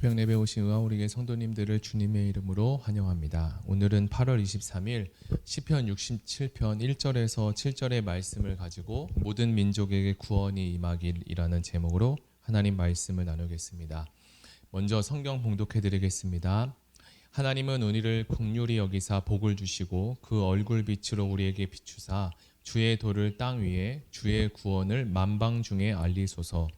새벽 예배 오신 의아우리의 성도님들을 주님의 이름으로 환영합니다. 오늘은 8월 23일 시편 67편 1절에서 7절의 말씀을 가지고 모든 민족에게 구원이 임하길이라는 제목으로 하나님 말씀을 나누겠습니다. 먼저 성경 봉독해 드리겠습니다. 하나님은 우리를 긍휼히 여기사 복을 주시고 그 얼굴 빛으로 우리에게 비추사 주의 도를 땅 위에 주의 구원을 만방 중에 알리소서.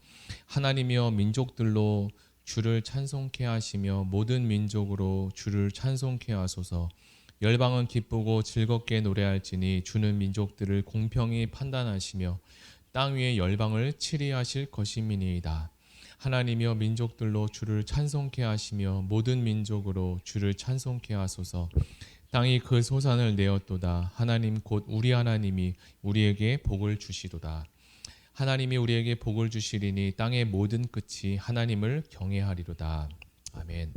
하나님이여 민족들로 주를 찬송케 하시며 모든 민족으로 주를 찬송케 하소서. 열방은 기쁘고 즐겁게 노래할지니 주는 민족들을 공평히 판단하시며 땅 위의 열방을 치리하실 것임이니이다. 하나님이여 민족들로 주를 찬송케 하시며 모든 민족으로 주를 찬송케 하소서. 땅이 그 소산을 내었도다. 하나님 곧 우리 하나님이 우리에게 복을 주시도다. 하나님이 우리에게 복을 주시리니 땅의 모든 끝이 하나님을 경외하리로다. 아멘.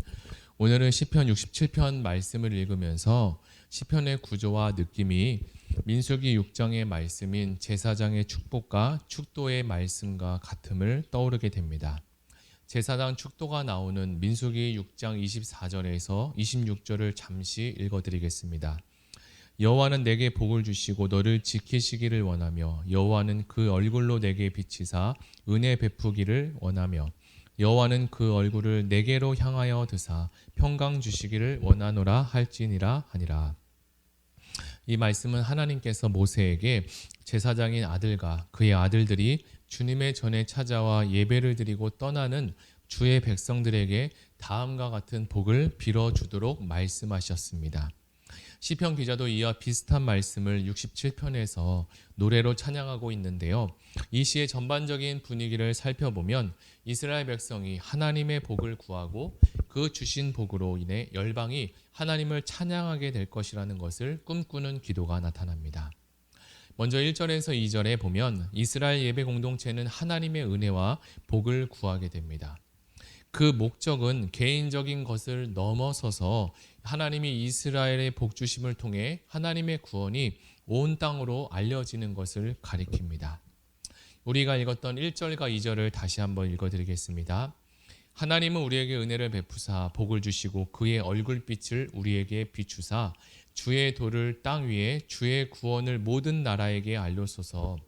오늘은 시편 67편 말씀을 읽으면서 시편의 구조와 느낌이 민수기 6장의 말씀인 제사장의 축복과 축도의 말씀과 같음을 떠오르게 됩니다. 제사장 축도가 나오는 민수기 6장 24절에서 26절을 잠시 읽어드리겠습니다. 여호와는 내게 복을 주시고 너를 지키시기를 원하며 여호와는 그 얼굴로 내게 비치사 은혜 베푸기를 원하며 여호와는 그 얼굴을 내게로 향하여 드사 평강 주시기를 원하노라 할지니라 하니라. 이 말씀은 하나님께서 모세에게 제사장인 아들과 그의 아들들이 주님의 전에 찾아와 예배를 드리고 떠나는 주의 백성들에게 다음과 같은 복을 빌어주도록 말씀하셨습니다. 시편 기자도 이와 비슷한 말씀을 67편에서 노래로 찬양하고 있는데요. 이 시의 전반적인 분위기를 살펴보면 이스라엘 백성이 하나님의 복을 구하고 그 주신 복으로 인해 열방이 하나님을 찬양하게 될 것이라는 것을 꿈꾸는 기도가 나타납니다. 먼저 1절에서 2절에 보면 이스라엘 예배 공동체는 하나님의 은혜와 복을 구하게 됩니다. 그 목적은 개인적인 것을 넘어서서 하나님이 이스라엘의 복주심을 통해 하나님의 구원이 온 땅으로 알려지는 것을 가리킵니다. 우리가 읽었던 1절과 2절을 다시 한번 읽어드리겠습니다. 하나님은 우리에게 은혜를 베푸사 복을 주시고 그의 얼굴빛을 우리에게 비추사 주의 도를 땅 위에 주의 구원을 모든 나라에게 알려소서.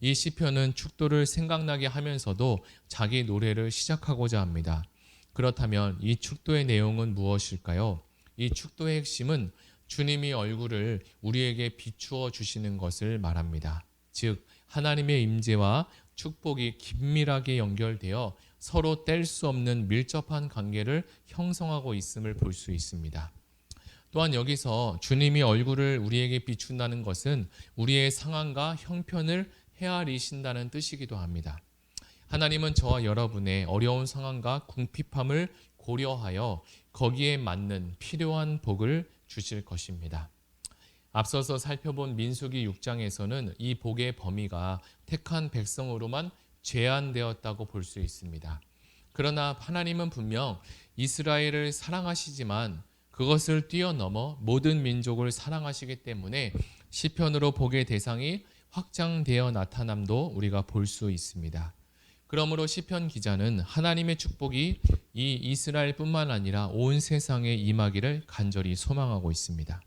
이 시편은 축도를 생각나게 하면서도 자기 노래를 시작하고자 합니다. 그렇다면 이 축도의 내용은 무엇일까요? 이 축도의 핵심은 주님이 얼굴을 우리에게 비추어 주시는 것을 말합니다. 즉 하나님의 임재와 축복이 긴밀하게 연결되어 서로 뗄 수 없는 밀접한 관계를 형성하고 있음을 볼 수 있습니다. 또한 여기서 주님이 얼굴을 우리에게 비춘다는 것은 우리의 상황과 형편을 헤아리신다는 뜻이기도 합니다. 하나님은 저와 여러분의 어려운 상황과 궁핍함을 고려하여 거기에 맞는 필요한 복을 주실 것입니다. 앞서서 살펴본 민수기 6장에서는 이 복의 범위가 택한 백성으로만 제한되었다고 볼 수 있습니다. 그러나 하나님은 분명 이스라엘을 사랑하시지만 그것을 뛰어넘어 모든 민족을 사랑하시기 때문에 시편으로 복의 대상이 확장되어 나타남도 우리가 볼 수 있습니다. 그러므로 시편 기자는 하나님의 축복이 이 이스라엘뿐만 아니라 온 세상에 임하기를 간절히 소망하고 있습니다.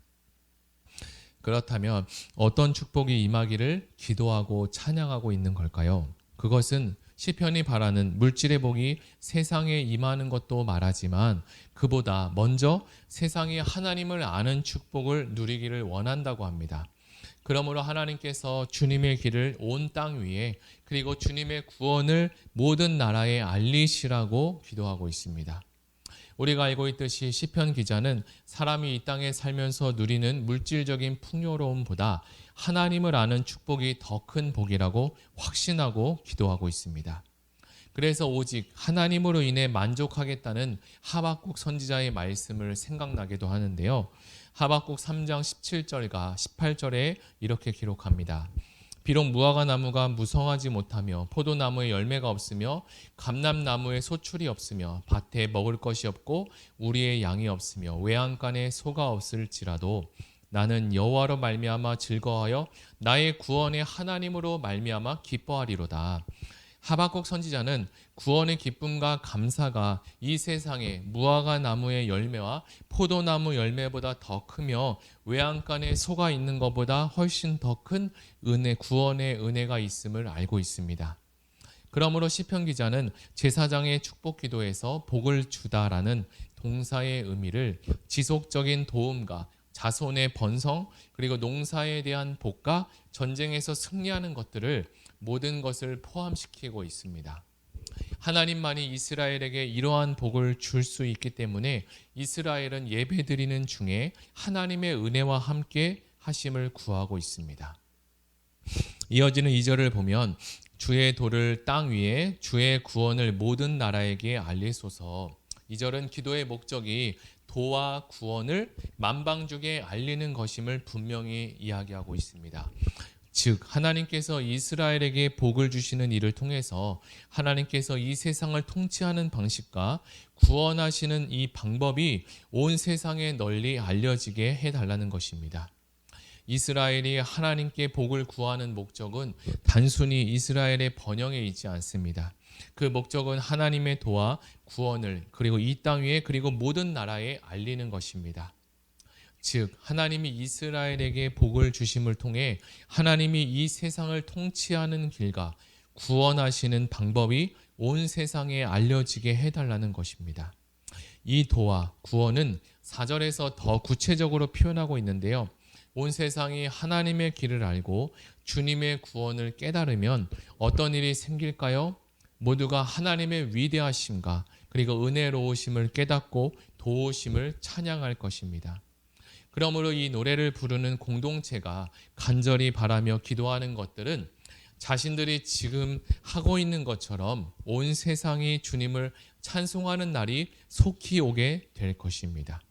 그렇다면 어떤 축복이 임하기를 기도하고 찬양하고 있는 걸까요? 그것은 시편이 바라는 물질의 복이 세상에 임하는 것도 말하지만 그보다 먼저 세상이 하나님을 아는 축복을 누리기를 원한다고 합니다. 그러므로 하나님께서 주님의 길을 온 땅 위에 그리고 주님의 구원을 모든 나라에 알리시라고 기도하고 있습니다. 우리가 알고 있듯이 시편 기자는 사람이 이 땅에 살면서 누리는 물질적인 풍요로움보다 하나님을 아는 축복이 더 큰 복이라고 확신하고 기도하고 있습니다. 그래서 오직 하나님으로 인해 만족하겠다는 하박국 선지자의 말씀을 생각나기도 하는데요. 하박국 3장 17절과 18절에 이렇게 기록합니다. 비록 무화과 나무가 무성하지 못하며 포도나무에 열매가 없으며 감람나무에 소출이 없으며 밭에 먹을 것이 없고 우리의 양이 없으며 외양간에 소가 없을지라도 나는 여호와로 말미암아 즐거워하여 나의 구원의 하나님으로 말미암아 기뻐하리로다. 하박국 선지자는 구원의 기쁨과 감사가 이 세상에 무화과 나무의 열매와 포도나무 열매보다 더 크며 외양간에 소가 있는 것보다 훨씬 더 큰 은혜, 구원의 은혜가 있음을 알고 있습니다. 그러므로 시편 기자는 제사장의 축복 기도에서 복을 주다라는 동사의 의미를 지속적인 도움과 자손의 번성, 그리고 농사에 대한 복과 전쟁에서 승리하는 것들을 모든 것을 포함시키고 있습니다. 하나님만이 이스라엘에게 이러한 복을 줄 수 있기 때문에 이스라엘은 예배드리는 중에 하나님의 은혜와 함께 하심을 구하고 있습니다. 이어지는 2절을 보면 주의 도를 땅 위에 주의 구원을 모든 나라에게 알리소서. 2절은 기도의 목적이 도와 구원을 만방중에 알리는 것임을 분명히 이야기하고 있습니다. 즉 하나님께서 이스라엘에게 복을 주시는 일을 통해서 하나님께서 이 세상을 통치하는 방식과 구원하시는 이 방법이 온 세상에 널리 알려지게 해달라는 것입니다. 이스라엘이 하나님께 복을 구하는 목적은 단순히 이스라엘의 번영에 있지 않습니다. 그 목적은 하나님의 도와 구원을 그리고 이 땅 위에 그리고 모든 나라에 알리는 것입니다. 즉 하나님이 이스라엘에게 복을 주심을 통해 하나님이 이 세상을 통치하는 길과 구원하시는 방법이 온 세상에 알려지게 해달라는 것입니다. 이 도와 구원은 4절에서 더 구체적으로 표현하고 있는데요. 온 세상이 하나님의 길을 알고 주님의 구원을 깨달으면 어떤 일이 생길까요? 모두가 하나님의 위대하심과 그리고 은혜로우심을 깨닫고 도우심을 찬양할 것입니다. 그러므로 이 노래를 부르는 공동체가 간절히 바라며 기도하는 것들은 자신들이 지금 하고 있는 것처럼 온 세상이 주님을 찬송하는 날이 속히 오게 될 것입니다.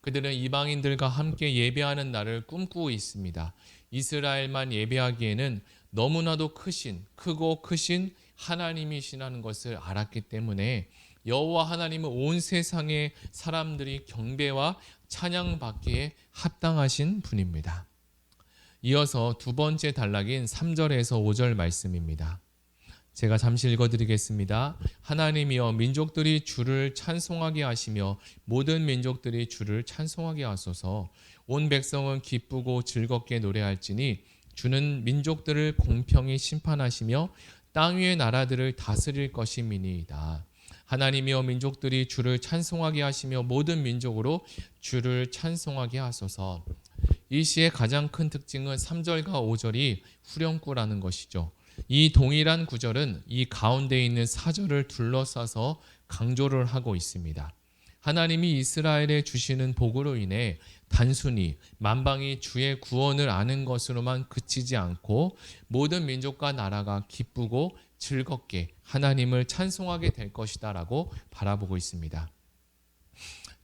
그들은 이방인들과 함께 예배하는 날을 꿈꾸고 있습니다. 이스라엘만 예배하기에는 너무나도 크고 크신 하나님이시라는 것을 알았기 때문에 여호와 하나님은 온 세상의 사람들이 경배와 찬양받기에 합당하신 분입니다. 이어서 두 번째 단락인 3절에서 5절 말씀입니다. 제가 잠시 읽어드리겠습니다. 하나님이여 민족들이 주를 찬송하게 하시며 모든 민족들이 주를 찬송하게 하소서. 온 백성은 기쁘고 즐겁게 노래할지니 주는 민족들을 공평히 심판하시며 땅 위의 나라들을 다스릴 것임이니이다. 하나님이여 민족들이 주를 찬송하게 하시며 모든 민족으로 주를 찬송하게 하소서. 이 시의 가장 큰 특징은 3절과 5절이 후렴구라는 것이죠. 이 동일한 구절은 이 가운데 있는 4절을 둘러싸서 강조를 하고 있습니다. 하나님이 이스라엘에 주시는 복으로 인해 단순히 만방이 주의 구원을 아는 것으로만 그치지 않고 모든 민족과 나라가 기쁘고 즐겁게 하나님을 찬송하게 될 것이다 라고 바라보고 있습니다.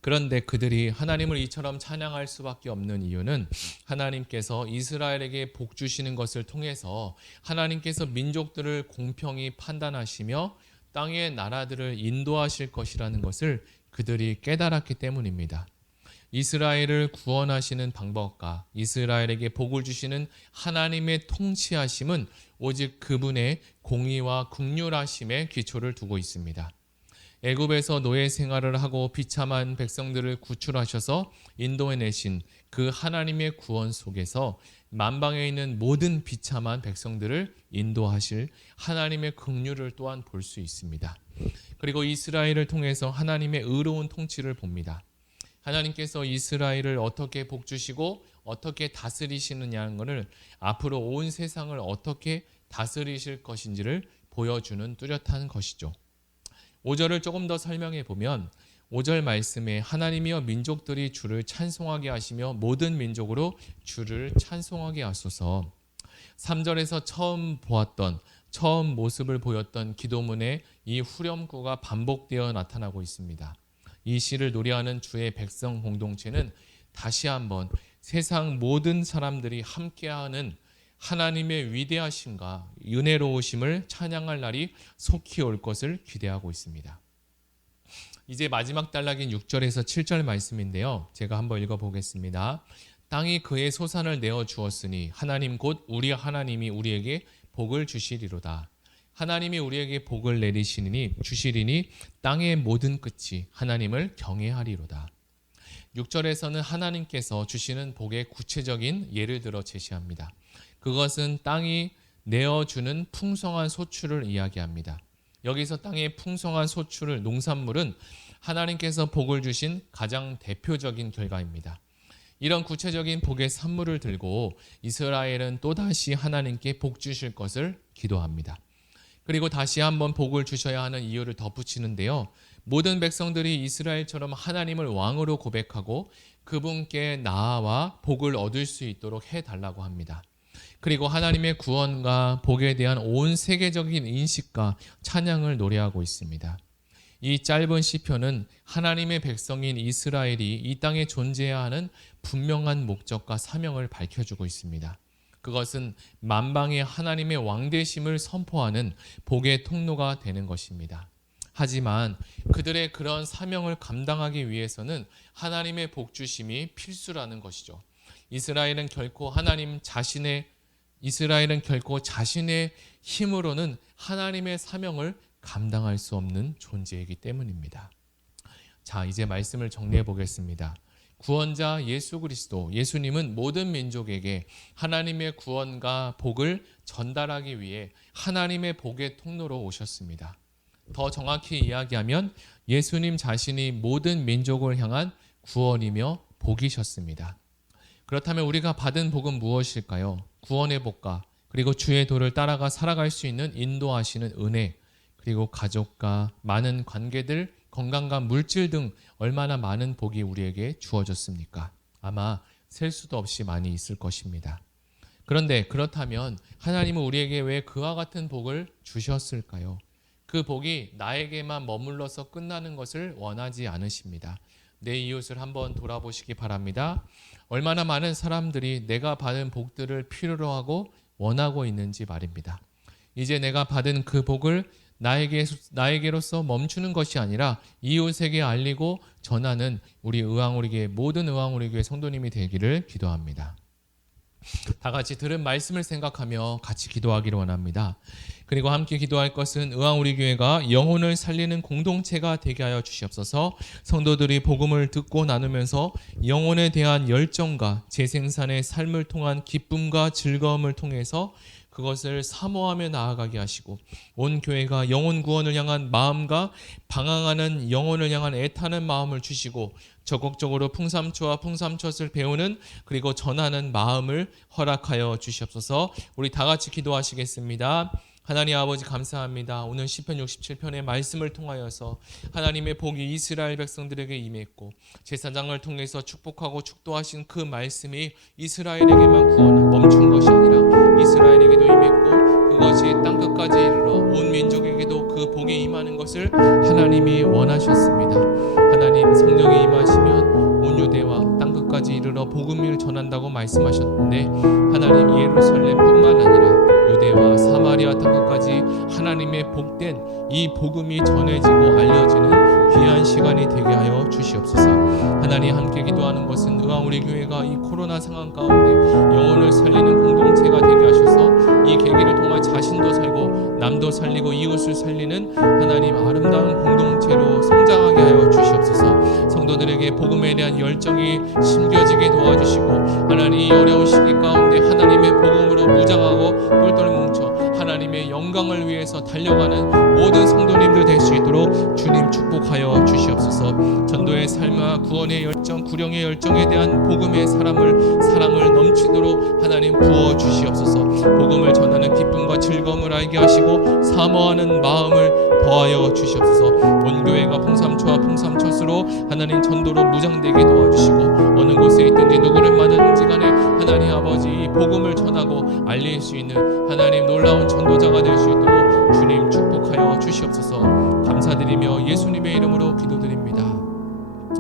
그런데 그들이 하나님을 이처럼 찬양할 수밖에 없는 이유는 하나님께서 이스라엘에게 복 주시는 것을 통해서 하나님께서 민족들을 공평히 판단하시며 땅의 나라들을 인도하실 것이라는 것을 그들이 깨달았기 때문입니다. 이스라엘을 구원하시는 방법과 이스라엘에게 복을 주시는 하나님의 통치하심은 오직 그분의 공의와 긍휼하심에 기초를 두고 있습니다. 애굽에서 노예 생활을 하고 비참한 백성들을 구출하셔서 인도해내신 그 하나님의 구원 속에서 만방에 있는 모든 비참한 백성들을 인도하실 하나님의 긍휼을 또한 볼 수 있습니다. 그리고 이스라엘을 통해서 하나님의 의로운 통치를 봅니다. 하나님께서 이스라엘을 어떻게 복주시고 어떻게 다스리시느냐는 것을 앞으로 온 세상을 어떻게 다스리실 것인지를 보여주는 뚜렷한 것이죠. 5절을 조금 더 설명해 보면 5절 말씀에 하나님이여 민족들이 주를 찬송하게 하시며 모든 민족으로 주를 찬송하게 하소서. 3절에서 처음 모습을 보였던 기도문의 이 후렴구가 반복되어 나타나고 있습니다. 이 시를 노래하는 주의 백성 공동체는 다시 한번 세상 모든 사람들이 함께하는 하나님의 위대하심과 은혜로우심을 찬양할 날이 속히 올 것을 기대하고 있습니다. 이제 마지막 단락인 6절에서 7절 말씀인데요. 제가 한번 읽어보겠습니다. 땅이 그의 소산을 내어 주었으니 하나님 곧 우리 하나님이 우리에게 복을 주시리로다. 하나님이 우리에게 복을 내리시니 주시리니 땅의 모든 끝이 하나님을 경외하리로다. 6절에서는 하나님께서 주시는 복의 구체적인 예를 들어 제시합니다. 그것은 땅이 내어주는 풍성한 소출을 이야기합니다. 여기서 땅의 풍성한 소출을 농산물은 하나님께서 복을 주신 가장 대표적인 결과입니다. 이런 구체적인 복의 산물을 들고 이스라엘은 또다시 하나님께 복 주실 것을 기도합니다. 그리고 다시 한번 복을 주셔야 하는 이유를 덧붙이는데요. 모든 백성들이 이스라엘처럼 하나님을 왕으로 고백하고 그분께 나아와 복을 얻을 수 있도록 해달라고 합니다. 그리고 하나님의 구원과 복에 대한 온 세계적인 인식과 찬양을 노래하고 있습니다. 이 짧은 시편은 하나님의 백성인 이스라엘이 이 땅에 존재해야 하는 분명한 목적과 사명을 밝혀주고 있습니다. 그것은 만방의 하나님의 왕되심을 선포하는 복의 통로가 되는 것입니다. 하지만 그들의 그런 사명을 감당하기 위해서는 하나님의 복 주심이 필수라는 것이죠. 이스라엘은 결코 자신의 힘으로는 하나님의 사명을 감당할 수 없는 존재이기 때문입니다. 자, 이제 말씀을 정리해 보겠습니다. 구원자 예수 그리스도, 예수님은 모든 민족에게 하나님의 구원과 복을 전달하기 위해 하나님의 복의 통로로 오셨습니다. 더 정확히 이야기하면 예수님 자신이 모든 민족을 향한 구원이며 복이셨습니다. 그렇다면 우리가 받은 복은 무엇일까요? 구원의 복과 그리고 주의 도를 따라가 살아갈 수 있는 인도하시는 은혜, 그리고 가족과 많은 관계들, 건강과 물질 등 얼마나 많은 복이 우리에게 주어졌습니까? 아마 셀 수도 없이 많이 있을 것입니다. 그런데 그렇다면 하나님은 우리에게 왜 그와 같은 복을 주셨을까요? 그 복이 나에게만 머물러서 끝나는 것을 원하지 않으십니다. 내 이웃을 한번 돌아보시기 바랍니다. 얼마나 많은 사람들이 내가 받은 복들을 필요로 하고 원하고 있는지 말입니다. 이제 내가 받은 그 복을 나에게로서 멈추는 것이 아니라 이웃에게 알리고 전하는 우리 의왕우리교회 모든 의왕우리교회 성도님이 되기를 기도합니다. 다 같이 들은 말씀을 생각하며 같이 기도하기를 원합니다. 그리고 함께 기도할 것은 의왕우리교회가 영혼을 살리는 공동체가 되게 하여 주시옵소서. 성도들이 복음을 듣고 나누면서 영혼에 대한 열정과 재생산의 삶을 통한 기쁨과 즐거움을 통해서 그것을 사모하며 나아가게 하시고 온 교회가 영혼 구원을 향한 마음과 방황하는 영혼을 향한 애타는 마음을 주시고 적극적으로 풍삼초와 풍삼초을 배우는 그리고 전하는 마음을 허락하여 주시옵소서. 우리 다 같이 기도하시겠습니다. 하나님 아버지 감사합니다. 오늘 시편 67편의 말씀을 통하여서 하나님의 복이 이스라엘 백성들에게 임했고 제사장을 통해서 축복하고 축도하신 그 말씀이 이스라엘에게만 구원 멈춘 것이 아니라 이스라엘에게도 임했고 그것이 땅끝까지 이르러 온 민족에게도 그 복이 임하는 것을 하나님이 원하셨습니다. 하나님 성령이 임하시면 온 유대와 땅끝까지 이르러 복음을 전한다고 말씀하셨는데 하나님 예루살렘뿐만 아니라 유대와 사마리아 땅끝까지 하나님의 복된 이 복음이 전해지고 알려지는 귀한 시간이 되게 하여 주시옵소서. 하나님 함께 기도하는 것은 의왕우리 교회가 이 코로나 상황 가운데 영혼을 살리는 공동체가 되게 하셔서 이 계기를 통해 자신도 살고 남도 살리고 이웃을 살리는 하나님 아름다운 공동체로 성장하게 하여 주시옵소서. 성도들에게 복음에 대한 열정이 심겨지게 도와주시고 하나님 이 어려운 시기 가운데 하나님의 복음으로 무장하고 똘똘 뭉쳐 하나님의 영광을 위해서 달려가는 모든 성도님들 될 수 있도록 주님 축복하여 주시옵소서. 전도의 삶과 구원의 열정, 구령의 열정에 대한 복음의 사랑을 넘치도록 하나님 부어 주시옵소서. 복음을 전하는 기쁨과 즐거움을 알게 하시고 사모하는 마음을 더하여 주시옵소서. 온 교회가 풍삼초와 풍삼초스로 하나님 전도로 무장되게 도와주시고 어느 곳에 있든지 누구를 만나든지 간에 하나님 아버지 이 복음을 전하고 알릴 수 있는 하나님 놀라운 전도자가 될 수 있도록 주님 축복하여 주시옵소서. 감사드리며 예수님의 이름으로 기도드립니다.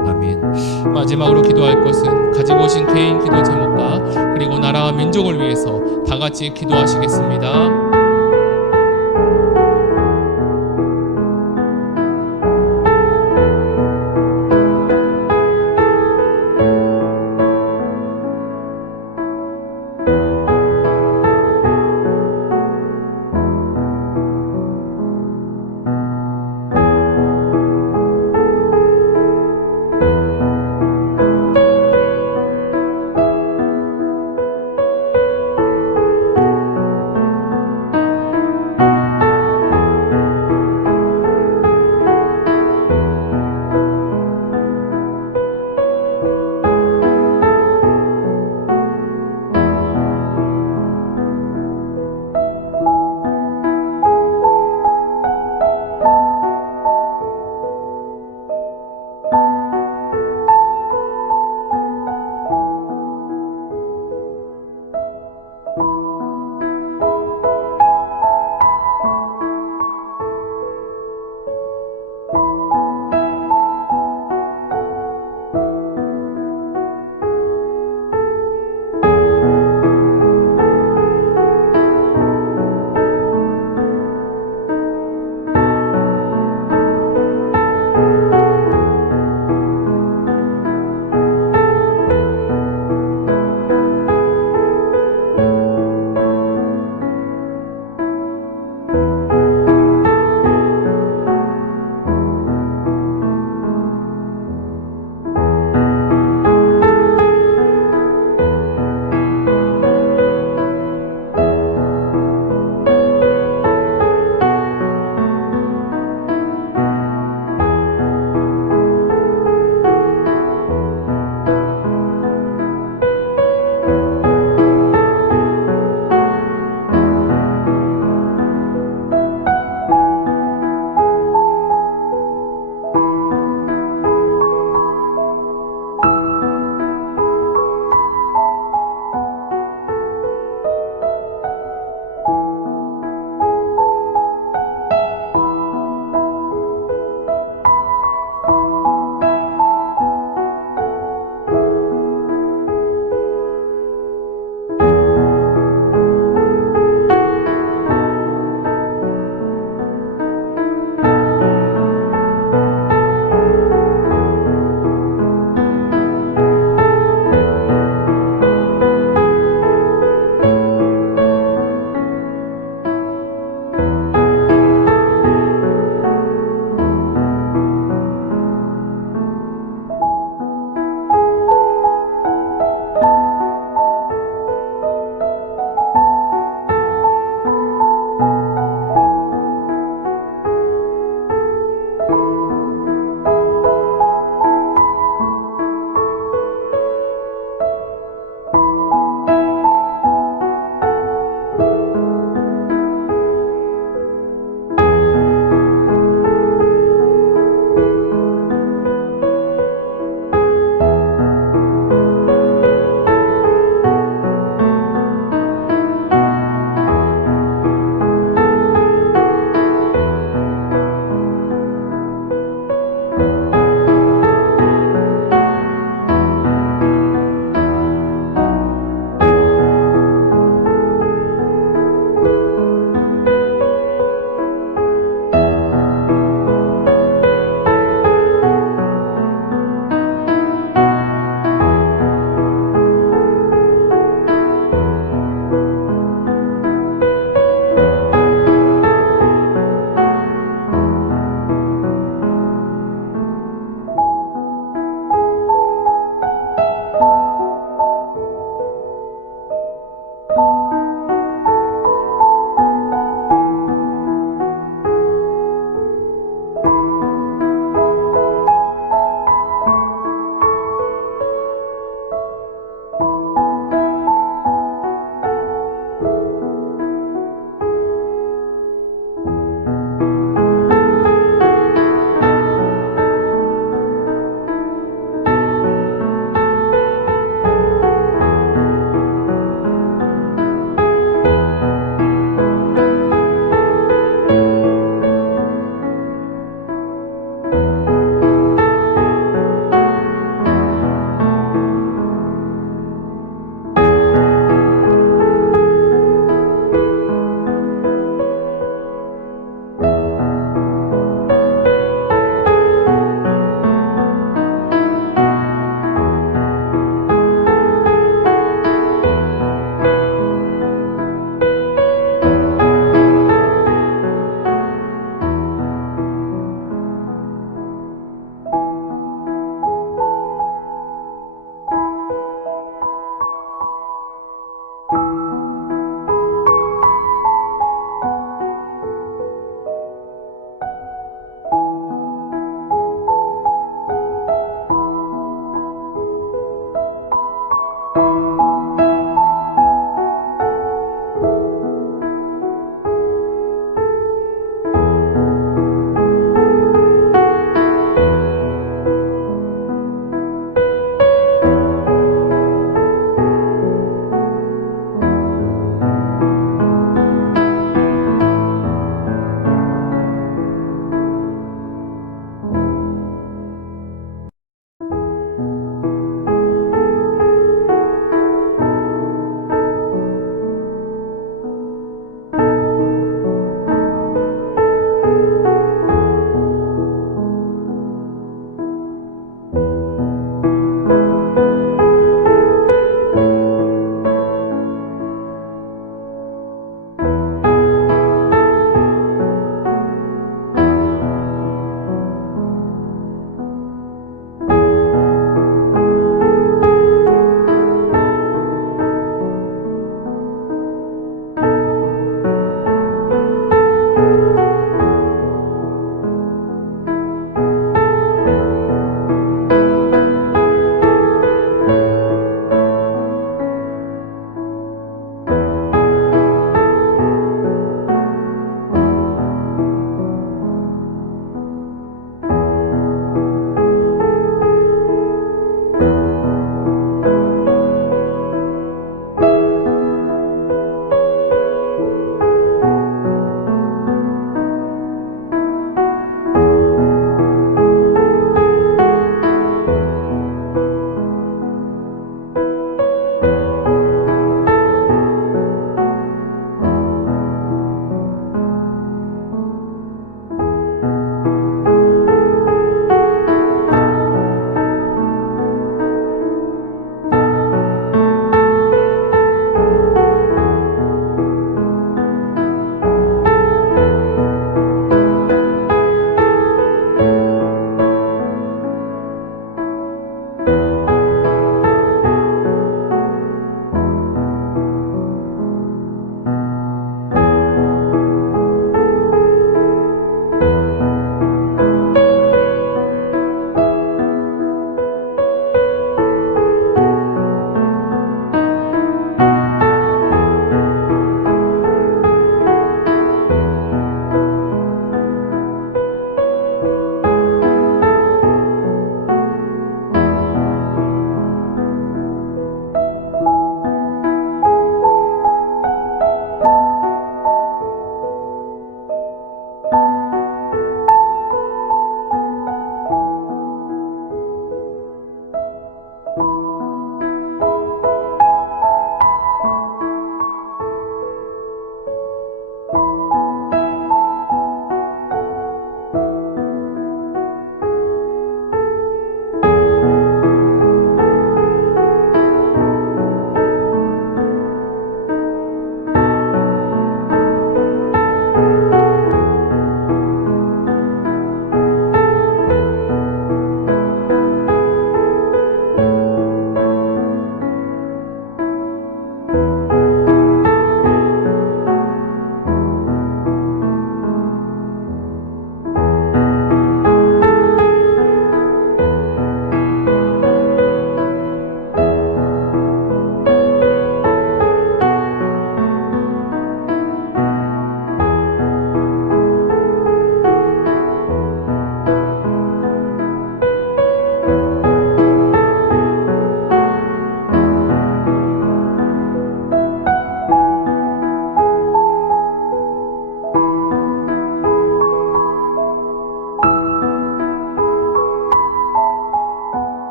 아멘. 마지막으로 기도할 것은 가지고 오신 개인 기도 제목과 그리고 나라와 민족을 위해서 다 같이 기도하시겠습니다.